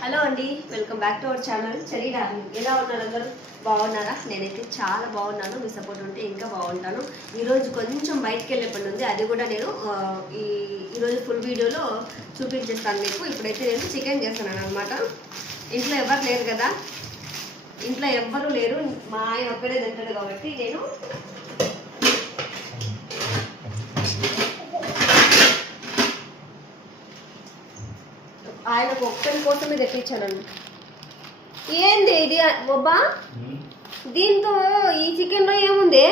Hello అండి welcome back to our channel Chari darling ఎలా ఉన్నారు అందరూ? బాగున్నారా? నేనైతే చాలా బాగున్నాను మీ సపోర్ట్ ఉంటే ఇంకా బాగుంటాను. ఈరోజు కొంచెం బయటకు వెళ్ళే పని ఉంది. అది కూడా నేను ఈ ఈరోజు ఫుల్ వీడియోలో చూపించేస్తాను మీకు. ఇప్పుడైతే నేను చికెన్ చేస్తున్నాను అనమాట ఇంట్లో ఎవరు లేరు కదా? ఇంట్లో ఎవ్వరు లేరు. మా ఆయన ఒక్కడే తింటాడు కాబట్టి నేను ఆయనకు ఒక్కరి కోసమే తెప్పించానండి. ఏంది ఇది? బొబ్బా దీంతో ఈ చికెన్లో ఏముంది?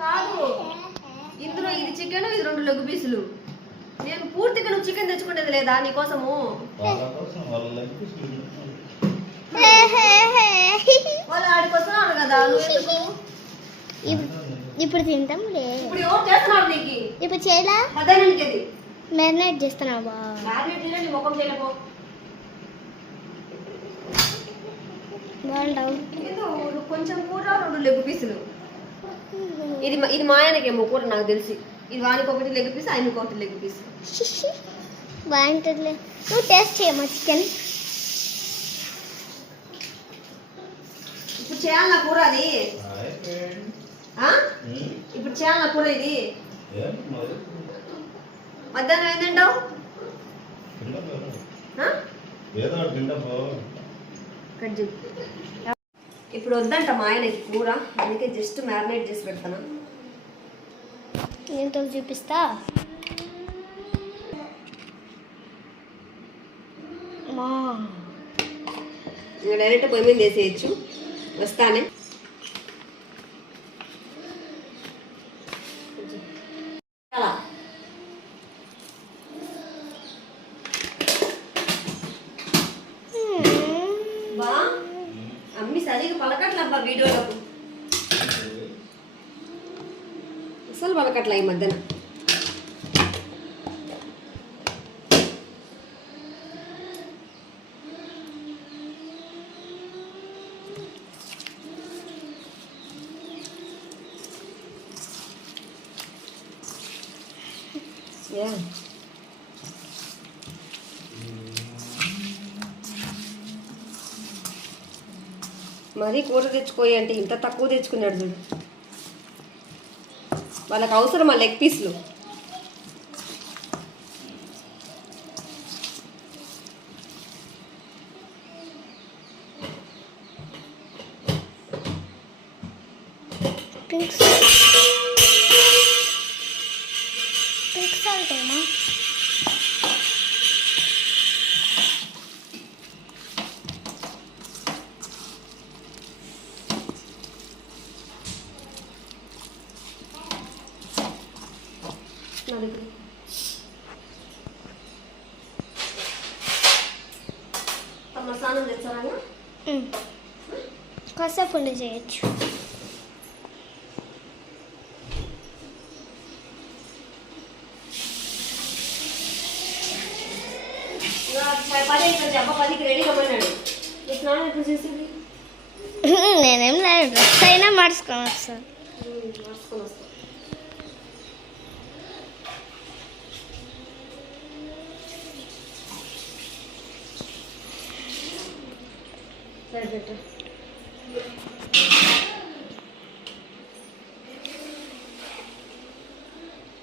కాదు. ఇందులో ఇది చికెన్ ఇది రెండు లెగ్ పీసులు. నేను పూర్తిగా నువ్వు చికెన్ తెచ్చుకునేది లేదా నీకోసము వాళ్ళు వస్తున్నారు కదా నువ్వు ఎందుకు? ఇప్పుడు తింటాంలే ఇప్పుడు చేయలా? చేస్తున్నావా మ్యారినేట్ చేయలే నీ ఏదో కొంచెం కూర రెండు లెగ్ పీసులు. ఇది ఇది మా ఆయనకేమో కూర నాకు తెలిసి. ఇది వానికి ఒకటి లెగ్ పీస్ ఆయనకి ఒకటి లెగ్ పీస్. బాగుంటుందిలే. నువ్వు టేస్ట్ చేయమ్మా చికెన్. ఇప్పుడు చేయాలన్నా కూర అది? ఇప్పుడు చేయాలన్నా కూర ఇది. మధ్యాహ్నం ఏం తింటావు? ఆ? కట్ చేయి. ఇప్పుడు వద్దంట మా ఆయనకి కూర. అందుకే జస్ట్ మ్యారినేట్ చేసి పెడతాను. ఏంటో చూపిస్తా? మా. ఇంకా డైరెక్ట్ పొయ్యి మీద వేసేయచ్చు. వస్తానే. అసలు పలకట్ల ఈ మధ్యన. యా మరీ కూర తెచ్చుకోయి అంటే ఇంత తక్కువ తెచ్చుకున్నాడు చూడు. వాళ్ళకి అవసరం లెగ్ పీస్లు? ఎప్పుడు చేసేది? నేనేం లేదు డ్రెస్ అయినా మార్చుకొని వస్తాను సరే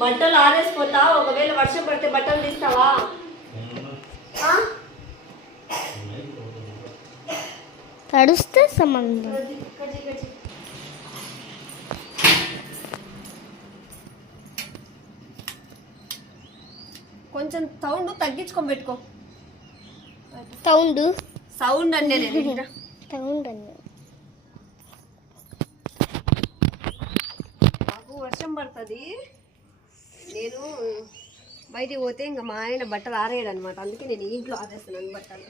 బట్టలు ఆరేసిపోతా ఒకవేళ వర్షం పడితే బట్టలు తీస్తావా? తడుస్తే సంబంధం. కొంచెం సౌండ్ తగ్గించుకొని పెట్టుకో. సౌండ్? సౌండ్ అంటే సౌండ్ అన్న నాకు వర్షం పడుతుంది. నేను బయటికి పోతే ఇంకా మా ఆయన బట్టలు ఆరేయడు అనమాట అందుకే నేను ఇంట్లో ఆరేస్తున్నాను బట్టలు.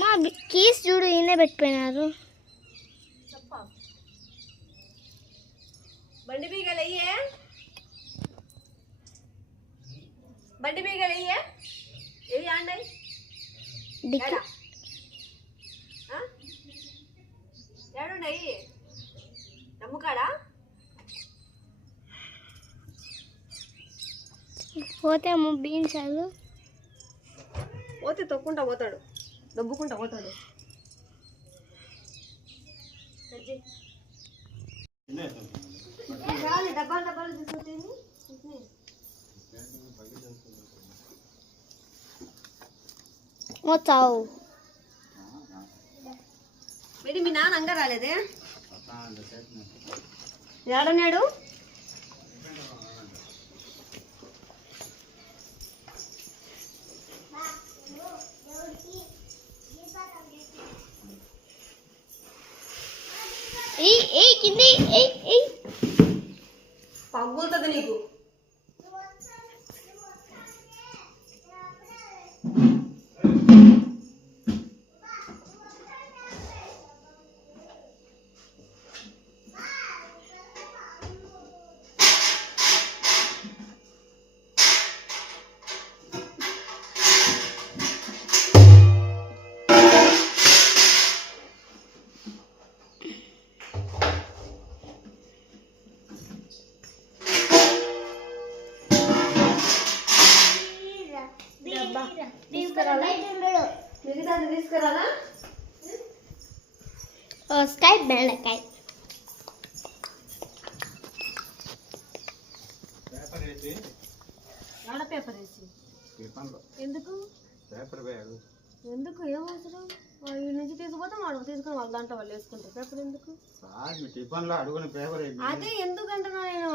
మా కీస్ చూడు ఈయన పెట్టిపోయినారు. బండి బీగలు అయ్యే బండి బీగలు అయ్యే డిక్కి ఏడున్నాయి? నమ్ముకాడా? పోతే బీన్సాలు పోతే తొక్కుంటా పోతాడు. దొబ్బుకుంటా పోతాడు. డబ్బాలు డబ్బాలు మోచావు మరి మీ నాన్న అంగా రాలేదే? ఏడన్నాడు? ఏయ్ ఏయ్ కింది ఏయ్ ఏయ్. పగ్గులుతుంది నీకు. బెండకాయ పేపర్ వేసి. ఎందుకు? పేపర్ బ్యాగ్ ఎందుకు? ఏం అవసరం? ఈ నుంచి తీసుకుపోతాం వాడు తీసుకుని వాళ్ళ దాంట్లో వాళ్ళు వేసుకుంటారు. పేపర్ ఎందుకు? టిఫన్లో అడుగున పేపర్ అదే ఎందుకంటున్నా నేను?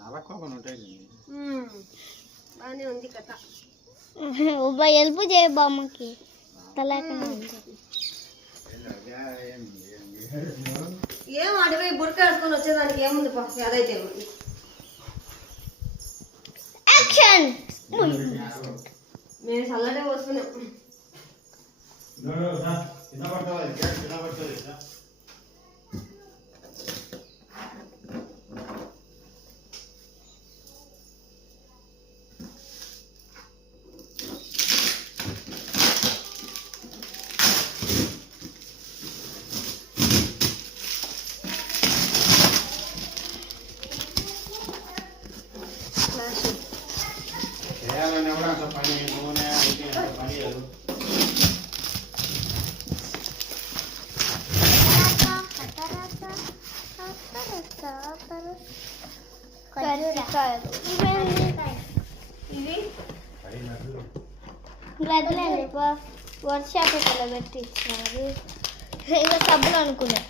నలకోకుండా ఉంటాయి మ్మ్. బాగానే ఉంది కథ. హెల్ప్ చేయ బామ్మకి. ఏం అడిపోయి బురక వేసుకొని వచ్చేదానికి ఏముంది పా అదైతే యాక్షన్ మేము చల్లడే వస్తున్నాం చేయాలని కూడా అంత పని నూనె అయితే అంత పని లేదు ఇది గదిలేండి వర్షాప్ ఇక్కడ పెట్టి ఇచ్చినారు ఇంకా సబ్బులు అనుకున్నా.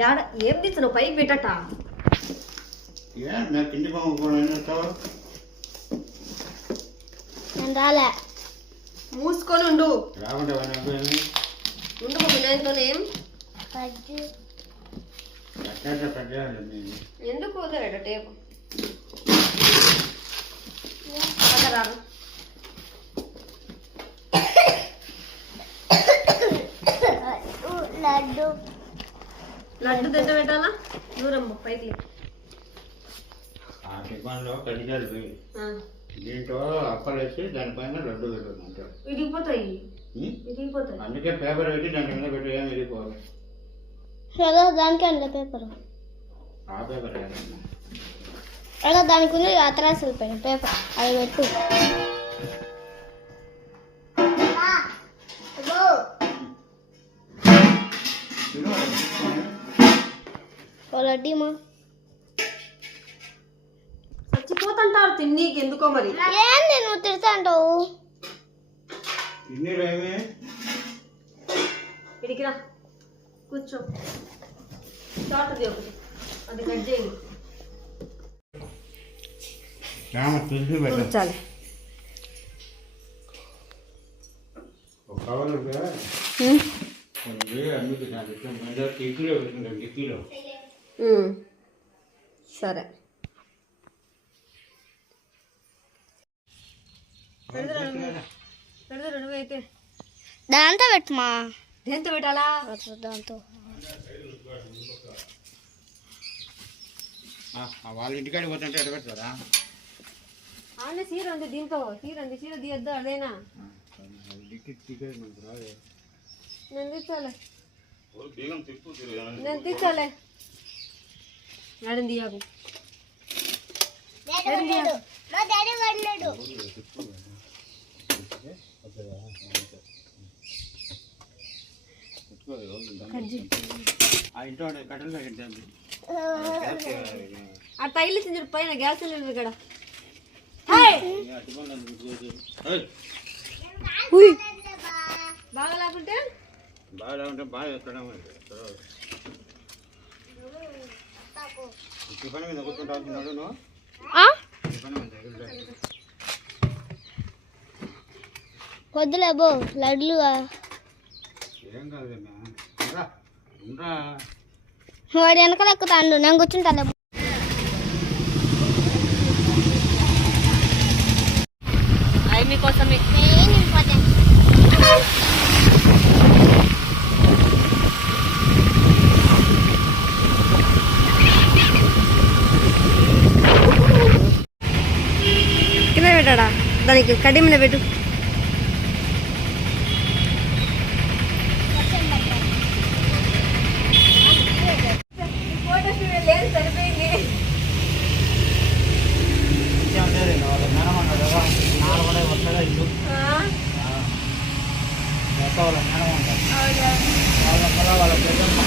యాడ ఏం తీస్తున్నావు? పైకి పెట్టట. నేను రాలే. మూసుకొని ఉండు. ఉండు ఏం ఎందుకు వదిలేట టేపు? పదరారు. లడ్డు. లడ్డు తింట పెట్టాలా? దూరం పో, పైకి లే. ఆ టిఫన్లో కడిగారు దీంట్లో అప్పలు వేసి దానిపైన లడ్డు పెట్టమంటారు. ఇరిగిపోతాయి ఉం? ఇరిగిపోతాయి అందుకే పేపర్ పెట్టి దాని మీద పెట్టి ఏమి వెళ్ళిపోవాలి అదో దానికి అండి పేపర్. ఆ పేపర్ అలా దానికి ఉంది అతరాసులు పైన పేపర్ అది పెట్టు. ఓ లడ్డీమా చచ్చిపోతుంటారు తిన్నీకి ఎందుకో మరి? ఏంది నువ్వు తిడతా అంటావు ఇన్ని ఏమి ఇడికిరా కూర్చో. షార్ట్ది ఒకటి. అది కట్ చేయండి సరే. దాంతో పెట్టమా? దేంతో పెట్టాలా? దాంతో. వాళ్ళ ఇంటికాడికి పోతుంటే ఎక్కడ పెడతారా? ఆనే సీర ఉంది దీంతో. సీర ఉంది సీర తీయద్దు అదేనా? నేను తిరుగు నేను తీసుకోలే మేడం తీయకు ఆ టైల్ పైన గ్యాస్ సిలిండర్ ఇక్కడ. బాగా లేకుంటే? బాగా ఉంటే బాగా ఎక్కడం టిఫిన్ మీద కూర్చుంటా ఉంటున్నాడు నువ్వు? ఆ? టిఫిన్ మీద ఎగురుతా. వద్దులే బో లడ్లు ఏం కాదు రా ఉండరా. వాడు వెనకాల ఎక్కుతాండు నేను కూర్చుంటాలే దానికి కడ్డీ మీద పెట్టు వాళ్ళ మేడం అన్నాడు కదా నాలుగు కూడా వస్తాడా ఇల్లు మొత్తం వాళ్ళ మేడం అంటారు వాళ్ళ వల్ల వాళ్ళ పెద్దమ్మ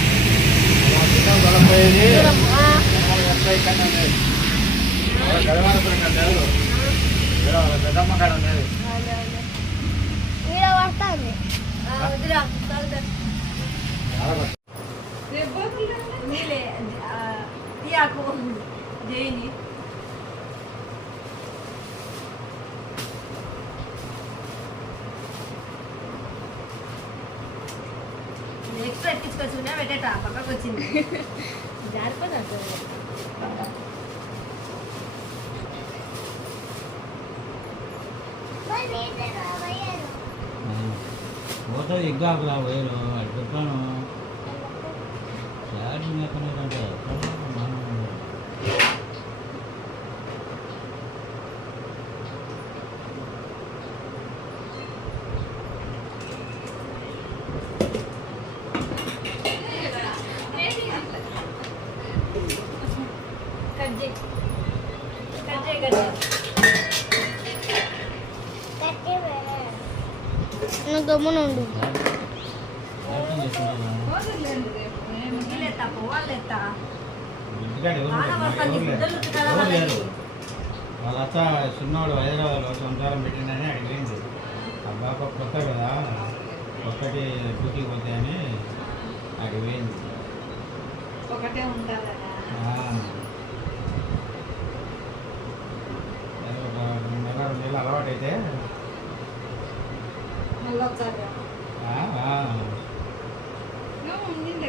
పోయేది ఎనభై కన్నా పెద్దమ్మ కాడ ఉండేది తీయాకు జైని పెట్టేట పక్కకు వచ్చింది. జారిపోతుంది ఫోటో ఎగ్గాకురా వేరు అది చెప్పాను ఛార్జింగ్ ఎక్కడంటే కట్ చేయి కట్ చేయి కట్ చేయి నువ్వు గమ్మున ఉండు ముగ్గులేస్తా పువ్వాలేస్తా ఇంటికాడ ఎవరు బాగా వస్తుంది ఎవరు లేరు. గుడ్డలు కదా ఎవరు లేరు వాళ్ళకి. వాళ్ళ అత్త చిన్నవాడు హైదరాబాద్లో సంసారం పెట్టిందని అడిగింది అబ్బాక కొత్త కదా ఒక్కటి డ్యూటీకి పోతాయని పోయింది ఒకటే ఒక నెల రెండు నెలలు అలవాటు అయితే మళ్ళీ ఒకసారి ఆ, ఆ. ఉండింది